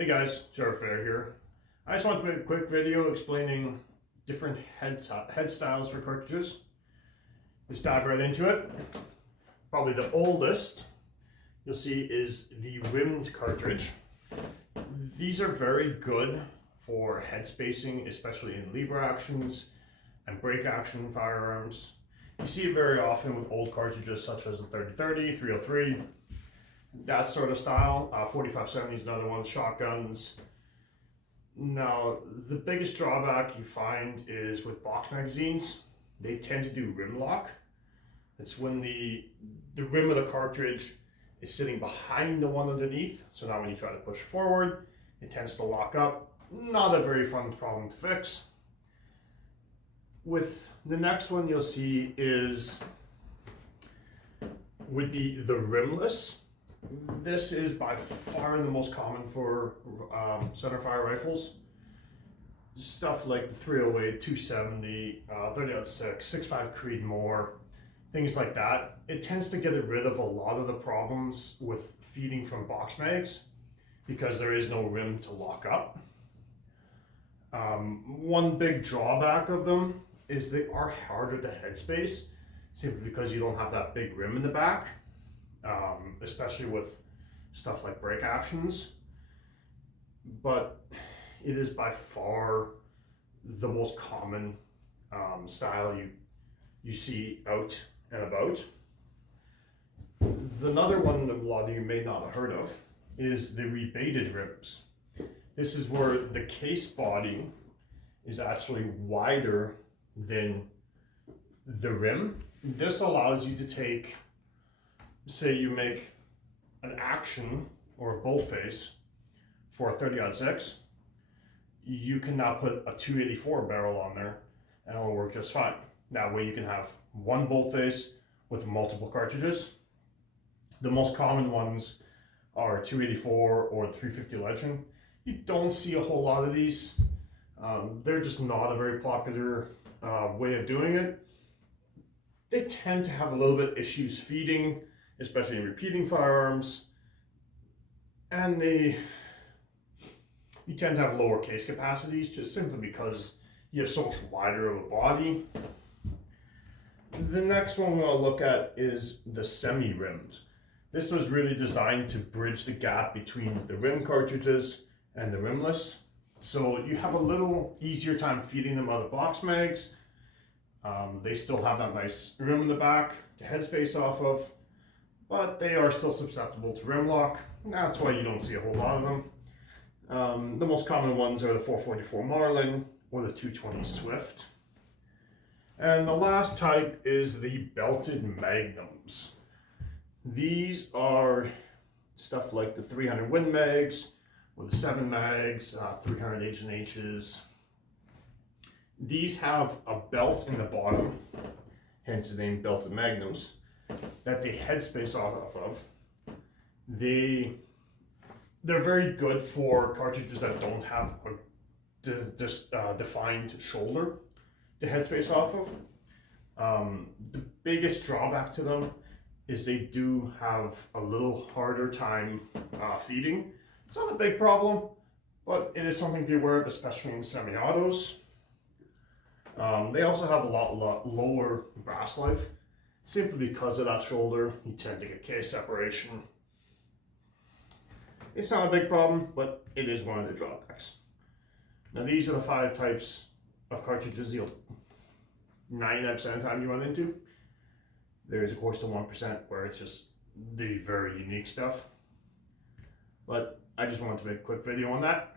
Hey guys, Joe Fair here. I just want to make a quick video explaining different head styles for cartridges. Let's dive right into it. Probably the oldest you'll see is the rimmed cartridge. These are very good for head spacing, especially in lever actions and brake action firearms. You see it very often with old cartridges such as the 3030, 303. That sort of style. 4570 is another one. Shotguns. Now, the biggest drawback you find is with box magazines. They tend to do rim lock. It's when the rim of the cartridge is sitting behind the one underneath. So now when you try to push forward, it tends to lock up. Not a very fun problem to fix. With the next one you'll see would be the rimless. This is by far the most common for centerfire rifles. Stuff like the 308, 270, 30-06, 6.5 Creedmoor, things like that. It tends to get rid of a lot of the problems with feeding from box mags because there is no rim to lock up. One big drawback of them is they are harder to headspace simply because you don't have that big rim in the back. Especially with stuff like brake actions, but it is by far the most common style you see out and about. Another one a lot of you may not have heard of is the rebated rims. This is where the case body is actually wider than the rim. This allows you to take, say you make an action or a bolt face for a 30-06, you can now put a 284 barrel on there and it will work just fine. That way you can have one bolt face with multiple cartridges. The most common ones are 284 or 350 Legend. You don't see a whole lot of these. They're just not a very popular way of doing it. They tend to have a little bit issues feeding, especially in repeating firearms, and you tend to have lower case capacities just simply because you have so much wider of a body. The next one we'll look at is the semi-rimmed. This was really designed to bridge the gap between the rim cartridges and the rimless, so you have a little easier time feeding them out of box mags. They still have that nice rim in the back to headspace off of, but they are still susceptible to rim lock. That's why you don't see a whole lot of them. The most common ones are the 444 Marlin or the 220 Swift. And the last type is the belted magnums. These are stuff like the 300 Win mags or the 7 mags, 300 H&H's. These have a belt in the bottom, hence the name belted magnums, that they headspace off of. They're very good for cartridges that don't have a defined shoulder to headspace off of. The biggest drawback to them is they do have a little harder time feeding. It's not a big problem, but it is something to be aware of, especially in semi-autos. They also have a lot lower brass life. Simply because of that shoulder, you tend to get case separation. It's not a big problem, but it is one of the drawbacks. Now these are the 5 types of cartridges you'll 99% of the time you run into. There is of course the 1% where it's just the very unique stuff. But I just wanted to make a quick video on that.